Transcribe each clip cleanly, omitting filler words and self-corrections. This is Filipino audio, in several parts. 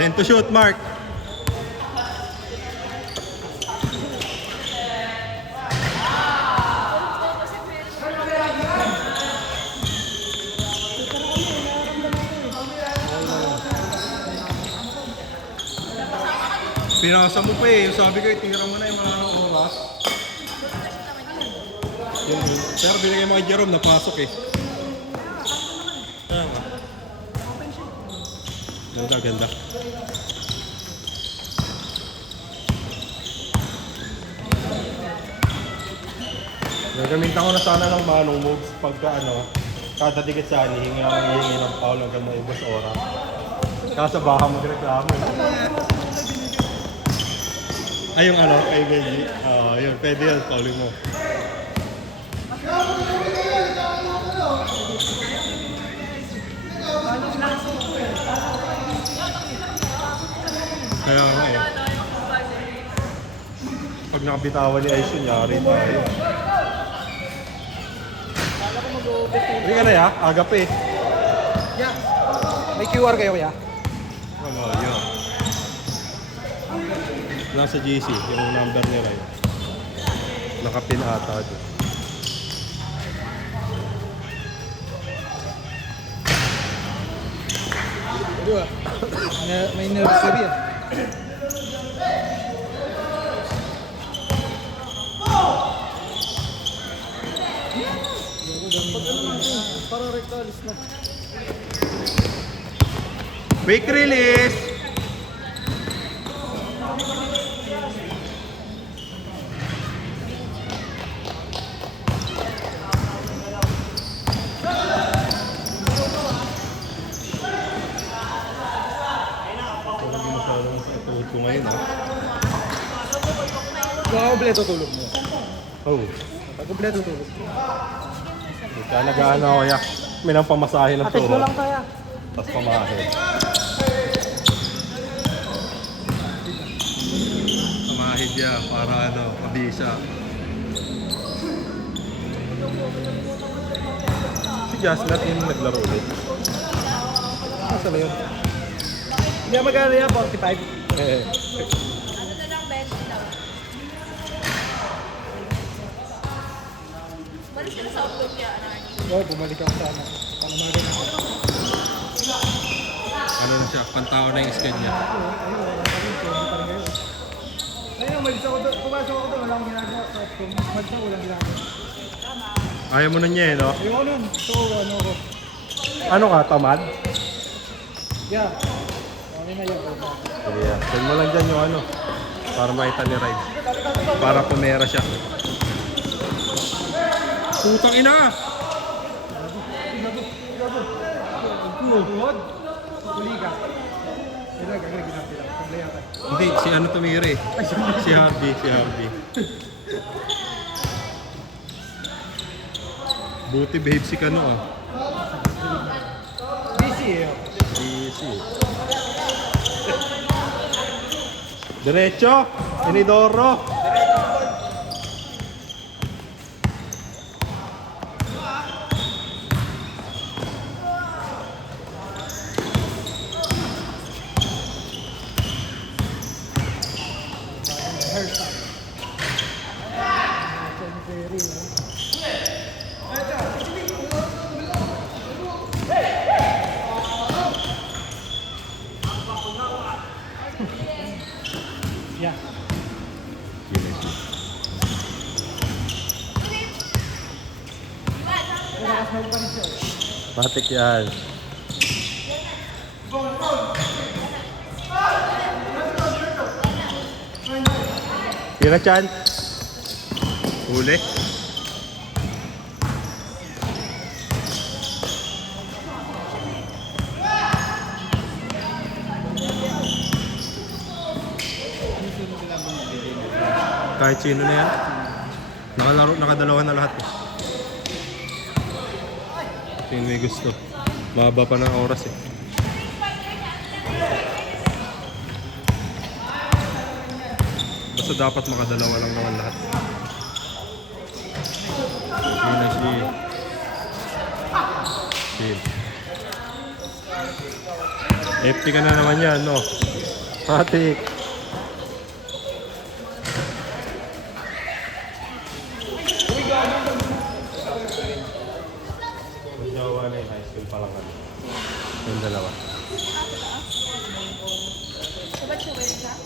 10 to shoot, Mark. Pinasa mo pa eh. Sabi ko, tira mo na yung mga oras. Pero binigay mo kay Jerome, napasok eh. Ganda, ganda. Gagamitan ko na sana ng manong moves pagka ano, kada dikit sa ani, hihingi ng foul hanggang maubos oras. Kasa baka magreklamo. Ay, yung ano, kay Benji. Yun, pwede yun, foulin mo. Kaya nga eh. Pag nakabitawan ni Aish yun, yari tayo. Hindi ka na ya? Agap eh. Yeah. May QR kayo kaya? Wala, yun. Nasa GC, yung number nila yun. Nakapin ata doon. Dua. May nursery ah. Para rectalis na. Quick release! Ito ngayon ha. Baka kompleto tulog mo. Oh. Pag kompleto tulog mo. Kaya nag-ano ako ya. May nang pamasahe ng Atis mo tuhod. lang kaya. Tapos pamahe. Pamahid ya para ano, mabisa. Si Jasnat yung naglaro ulit. Asa ba yun? Hindi ako magkano yan, 45. Eh. Ano na lang, 20 lang. Balik ka na sa outlook kaya, Anarchy. Oo, bumalik ako sa ano. Panamagan ako. Ano na siya, pantao na yung skin niya. Ayun, umalis ako doon. Pumasok ako doon, wala akong ginagawa. Umalis ako, walang ginagawa. Ayaw mo na niya eh, no? Ayun ko nun. So, ano ako. Ano ka, tamad? Yeah. Okay na yun. Sige yan. Send mo lang dyan yung ano. Para makita ni Ride. Para pumera siya. Putang ina! Tuhod. Huli ka. Ito, gagawin ginapit lang. Paglayatan. Hindi, si ano tumiri. Si Harvey, si Harvey. Buti babe si Kano ah. Busy eh. Easy. Diretso! Inidoro! Yeah. Matik yan. Tira Chan. Huli. Kahit sino na yan. Nakadalawa na lahat. Sino may gusto. Mahaba pa ng oras eh. Basta dapat makadalawa lang naman lahat. Shield. FP ka na naman yan, no? Matik. Magjawa na yung high school pa lang kami. Yung dalawa. Sabay-sabay siya.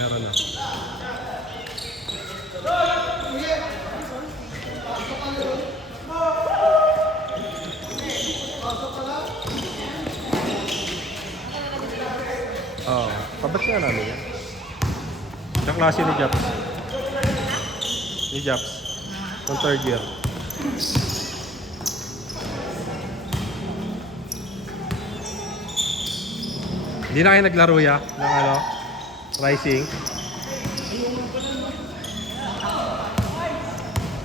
Meron na. Oo. Kabat nga namin yan. Kaklase ni Japs. Ni Japs. Yung third year. Hindi na kayo naglaro ya ng ano? Rising.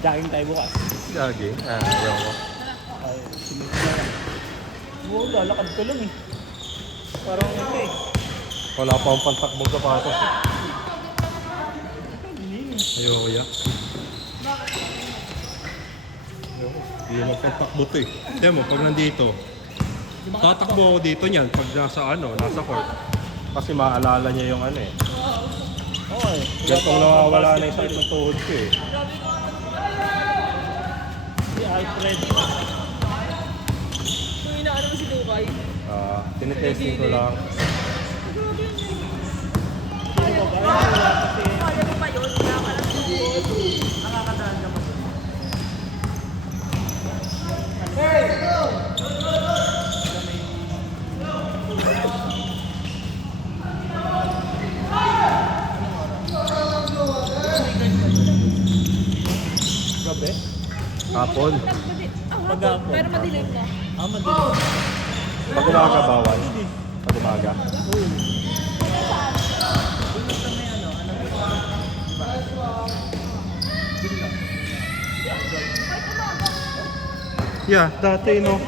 Jogging tayo bukas. Gagi. Ayaw ko. Ay, simit na lang. Oo, lalakad ko lang eh. Parang ito eh. Wala pa akong pantakbong sapatos. Ayaw ko ya. Hindi naman pantakbo to eh. Tiyan mo, pag nandito, tatakbo ako dito niyan pag nasa court. Kasi maalala niya yung ano eh. Okay. Gantong nawawala na yung sakit ng tuhod ko eh. Si Alfred. Kung inaano mo si Dukay. Tinitesting ko lang. Sino ba ba? Wala kasi. Kaya mo pa yun, wala ka lang Nakakadaan naman. Gabi? Kapon. Pag-hapon. Pero madilim na. Madilim. Pag umaga bawal. Pag umaga. Yeah, dati no.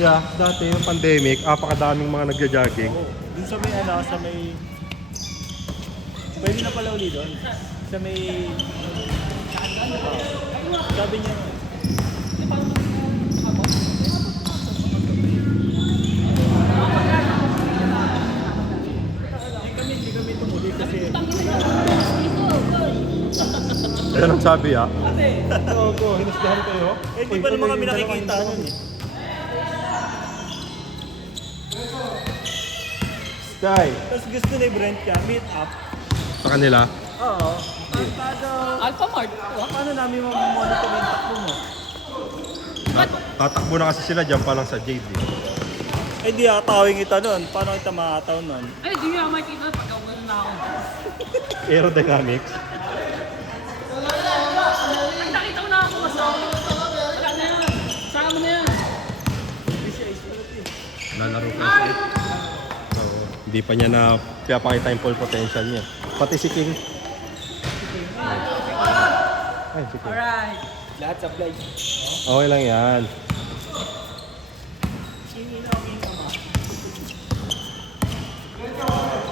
Yeah, dati yung pandemic, apakadaming mga nagja-jogging. Dun sa may sa may... Pwede na pala uli doon. Sa may... sabi niya... Hindi kami tumuli kasi... Yan ang sabi ah. Go, hinusgahan kayo. Eh, di pa naman kami nakikita nun eh. Sky. Tapos gusto ni Brent ka, meet up. Sa kanila. Oo. Alpha Mart. Paano namin mamamonitor yung takbo mo? Tatakbo na kasi sila dyan pa lang sa Jade eh. Eh di atawing kita nun. Paano kita makataw nun? Ay, di nga makikita pag ako na ako. Aerodynamics. Ay, nakita ko na ako. Wala na yan. Saka mo na yan. Lalaro kasi. So, hindi pa niya na pinapakita yung full potential niya. Pati si King. Ay, si King. Alright. Lahat sa vlog. Okay lang yan.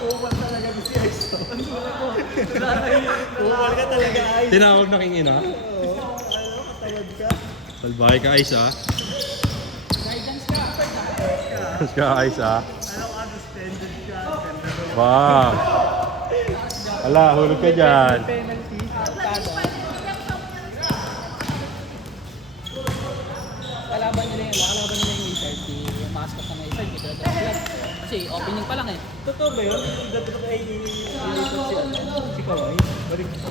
Uwan talaga si Ice. Uwan ka talaga Ice. Tinawag na King Ina. Oo. Katawad ka. Salbahe ka, Ice ah. Guidance ka. Guidance ka, Ice ah. Ano ka, suspended ka. Wow. Ala, hulog ka dyan. Penalty. Kalaban nila yung wizard. Si mascot ng wizard. Kasi opening pa lang eh. Totoo ba yun? Dapat ay ilipot si ano? Si Kawai? Balik ko siya.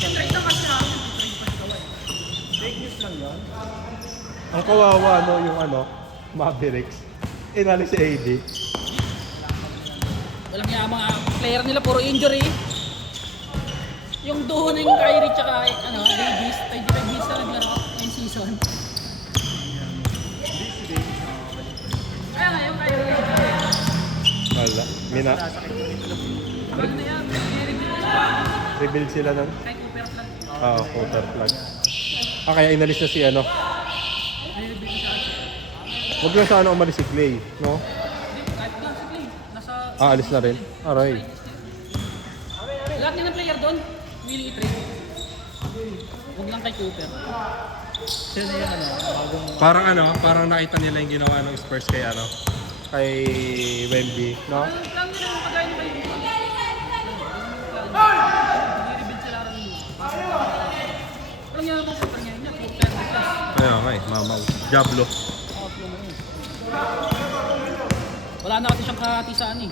Trade na kasi ako. Fake news lang yun? Ang kawawa no, yung ano, Mavericks. Inali si AD. Walang nga mga player nila, puro injury. Yung duho na yung Kyrie tsaka Davis, ay di Davis na naglaro ngayong season. Kaya nga yung Kyrie. Wala. Mina. Ano na yan? Rebuild sila nun. Kay Cooper lang. Quarter flag. Kaya inalis na si ano. Huwag lang sana umalis si Clay, no? Kahit lang si Clay. Nasa... Alis na rin. Aray. Lahat din ng player doon. willing i-trade. Huwag lang kay Cooper. Sino yung ano, bagong Parang nakita nila yung ginawa ng Spurs kay kay Wemby, no? Lang nila yung kagaya ng kayo. I-rebuild sila rin yun. Walang yan ako Cooper ngayon niya. Cooper plus. Kaya nga mamaw. Diablo. Outlaw mo yun. Wala na kasi siyang katisaan eh.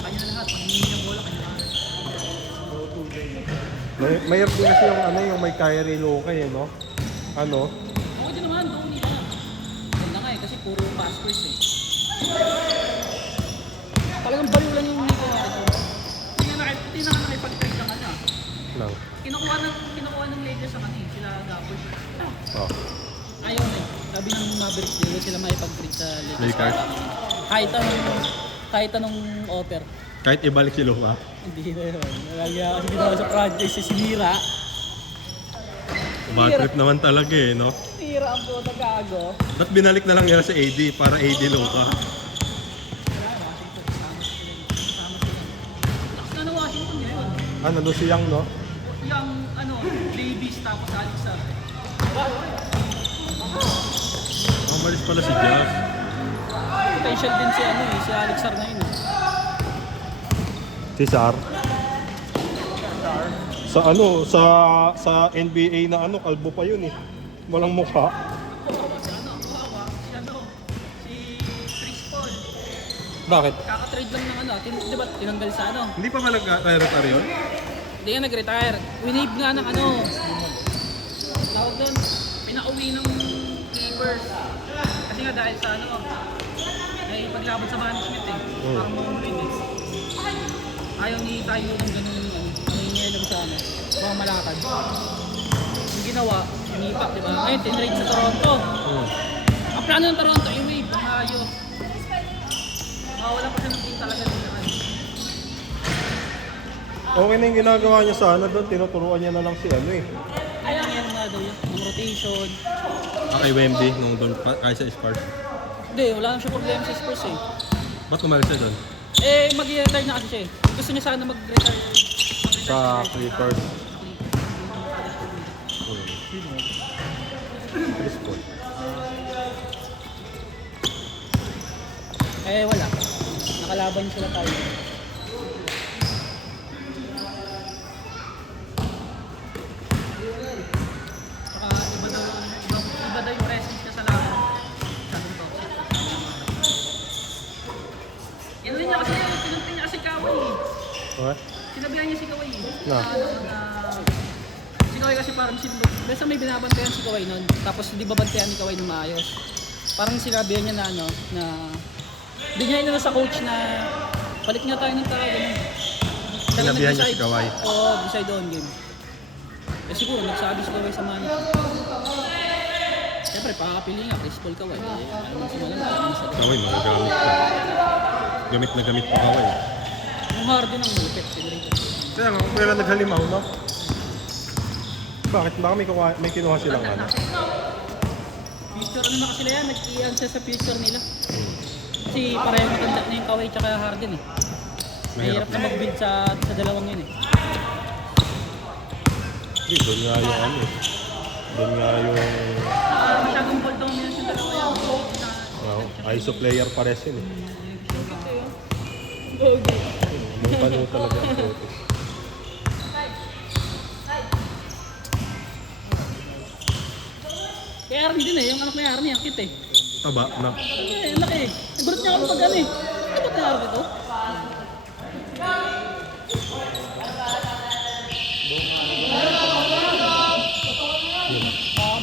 Kanya na lahat. Pag hindi niya bola, kanya na. Mayroon din kasi yung may Kyrie Luka no? Okay din naman, Tony na. Ganda nga eh, kasi puro pass first eh. Talagang baliw lang yung Nico Marito. Hindi na nakipag-trade ng ano. Lang. Kinukuha ng Lakers sa kanil, sila Gafford. Oh. Ayaw na eh. Sabi ng Mavericks, hindi sila makipag-trade sa Lakers. Lakers. Kahit anong offer. Kahit ibalik si Luka. Hindi na yun. Lagi kasi ginawa sa franchise si Sinira. Bad trip naman talaga no? Sinira ang puta gago. Ba't binalik na lang nila sa AD para AD Luka? Lakas na Washington ngayon. Doon si Young, no? Yung Davis tapos Alexa. Malis pala si Jazz. Potential din si Alexar na yun. Si Sar. Sa NBA na kalbo pa yun eh. Walang mukha. Si Chris Paul. Bakit? Kaka-trade lang ng di ba tinanggal sa Hindi pa ba nag-retire yun? Hindi nga nag-retire. Winave nga ng tawag doon, pinauwi ng Clippers. Kasi nga dahil sa ay paglaban sa management eh. Parang mamulit eh. Ayaw ni tayo ng ganun nangyayari sa mga malakad. Yung ginawa, sinipak, di ba? Ngayon, tinrade sa Toronto. Ang plano ng Toronto, yung wave, ayos. Wala pa siya ng team talaga din naman. Okay na yung ginagawa niya sa doon. Tinuturuan niya na lang si Kaya yan nga daw yun, ng rotation. Kay Wemby, nung doon kaya sa Spurs. Hindi, wala na siya problema sa Spurs eh. Ba't umalis siya doon? Mag-retire na kasi siya eh. Gusto niya sana mag-retire. Sa Clippers. Chris Paul. Wala. Nakalaban sila tayo. Saka iba daw yung presence niya sa laban. Masyadong toxic. Yan din niya kasi pinuntin niya kasi Kawhi eh. What? Sinabihan niya si Kawhi eh. Na? Si Kawhi kasi parang basta may binabantayan si Kawhi nun. Tapos hindi babantayan ni Kawhi ng maayos. Parang sinabihan niya na na hindi niya inano sa coach na balik niya tayo ng tao. Sinabihan niya si Kawhi? Oo, decide on game. Siguro nagsabi si Kawhi sa manager. Siyempre, pakakapili nga, Chris Paul Kawhi. Ano mas malang sa Kawhi, magagamit pa. Gamit na gamit pa Kawhi. yung Harden ang lupit, tinrade. Kaya nga, kung kailan naghalimaw, no? Bakit? Baka may kinuha silang Future na sila yan, nag-i-answer sa future nila. Kasi pareho matanda na yung Kawhi tsaka Harden eh. Mahirap na mag-build sa dalawang yun eh. Hindi, doon nga yung Doon nga yung Masyadong ball dominance yung dalawa yan. ISO player pares yun eh. Okay. May pano talaga ang photo. Kaya Arnie din eh, yung anak ni Arnie, ang cute eh. Taba na. Anak eh. Nagulat niya ako pag ano eh. Ano ba nangyari dito?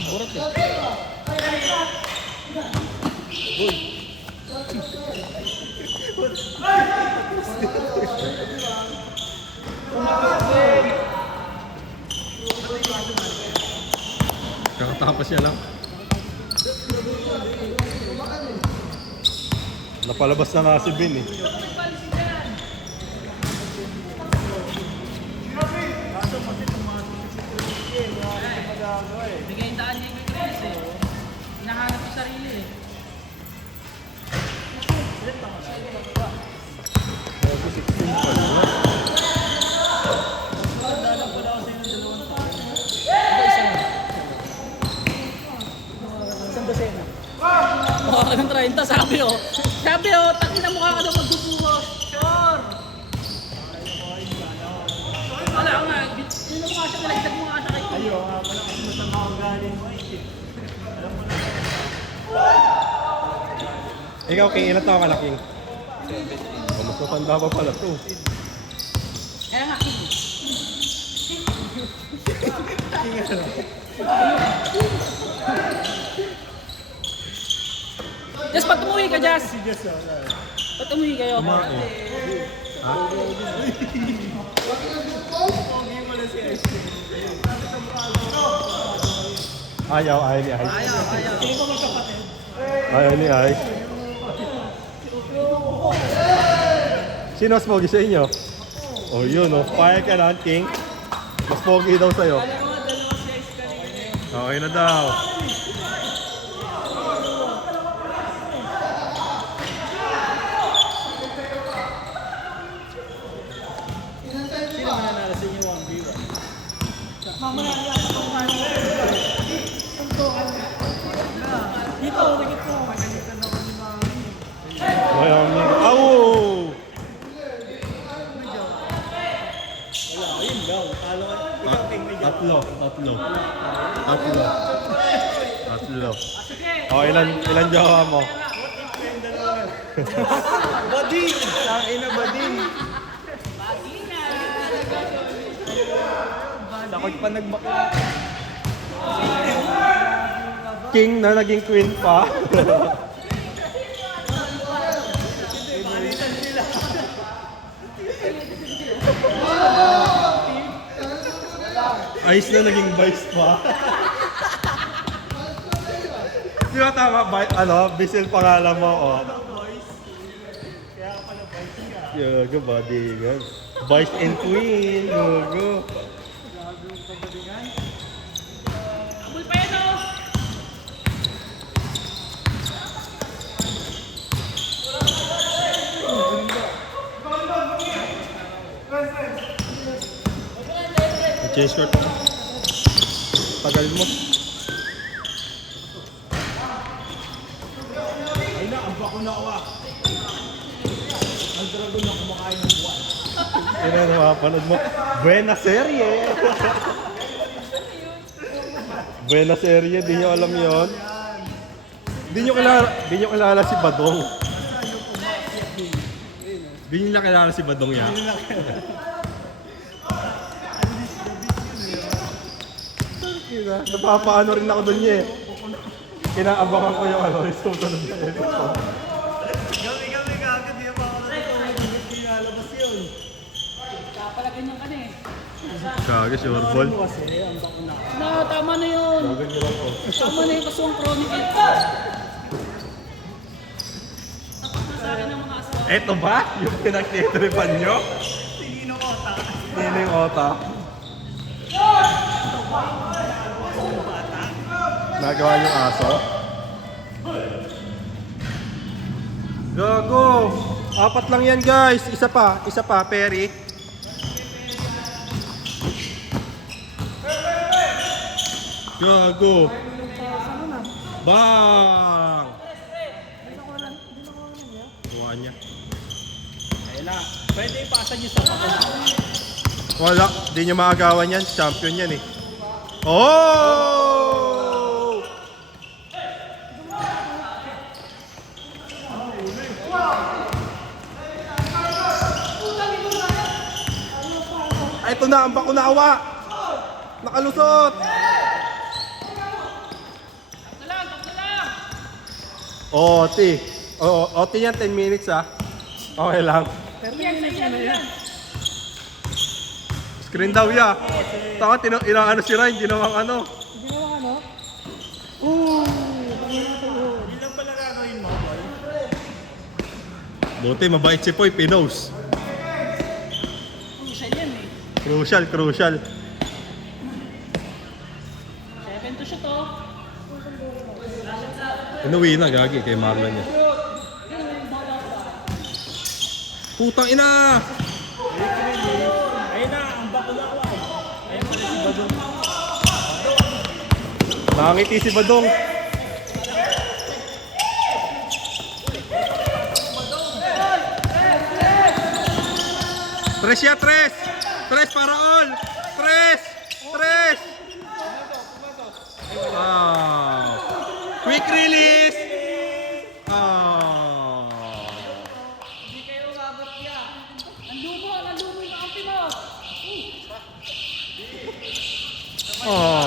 Burat eh. Kakatapos niya lang. Napalabas na nga si Ben eh. Bigay yung daan niya yung Chris eh. Hinahanap yung sarili eh. Ako 16 pa, no? ka ng 30, sabi oh. Sabi oh, tangina mukha ka daw magbubuhos. Sure. Wala nga, yun ang mukha siya, nalagdag mo nga siya kay Ayaw nga pala kasi masama ang galing mo eh. Alam mo na. Ikaw, King, ilan taon ka na, King? 17. Mas matanda pa pala to. Kaya nga, King. Jess, ba't umuwi ka, Jess? Si Jess, Ba't umuwi kayo? Kumain. Ha? Ayaw ni Ice. Ayaw ni Ice. Sino mas pogi sa inyo? Oh, yun oh. Fire ka na, King. Mas pogi daw sa'yo. Okay na daw. Sino mananalo sa inyo 1v1? Dito, dikit ko. Magalitan ako ni Mami. Ayaw ni... Aw! Wala, yun daw. Talo, ikaw King, medyo. Tatlo. Oh, ilan jowa mo? Bading! Tangin na bading! Takot pa nagbakla. King na naging queen pa. Ice na naging vice pa. Di ba tama? Bisil pangalan mo. Oh. Kaya pala vice ka. Yogo, bodyguard. Vice and queen. Yogo. Abul pa yan oh! Change court. Tagal mo. Ay na, ang bako na awa. Ang dragon na kumakain ng buwan. Yun ang napapanood mo. Buena serie. Buena serie. Di nyo alam yon. Di nyo kilala si Badong. Di nyo kilala si Badong yan. Napapaano rin ako dun niya eh. Inaabangan ko yung resulta ng episode. Gabi kagad, di ba ako hindi nalabas yun. Pala ganyan ka na eh. Kage, sure ball. Kasi, ang bako na. Na, tama na yun. Gagawin nyo lang ko. Tama na yung kasuang chronicle. Tapos na sa akin ang mga aswa. Eto ba? Yung pinagtitripan nyo? Sino kota? Sino yung ota? Nagawa yung aso? Gago! 4 lang yan guys! Isa pa, Perry. Gago! Bang! Kuha niya. Ayla, pwede ipasa niyo sa bako na. Wala, di niya maagawan yan. Champion yan eh. Oh! Ay, ito na, ang bako na awa. Nakalusot. Oh, Oti. Oh, Oti yan, 10 minutes ah. Okay lang. Screen daw ya. Taka, inaano si Ryan, ginawang ano. Hindi lang pala gagawin mo, boy. Buti, mabait si Poy, pinos. Crucial yan eh. Crucial. 7 to shoot oh. Inuwi na, gagi, kay Marlon niya. Putang ina! Ayun na, ang bako na awa. Ayun pala si Badong. Nakangiti si Badong. Tres ya, tres! Tres para all! Tres! Tres! Wow! Quick release!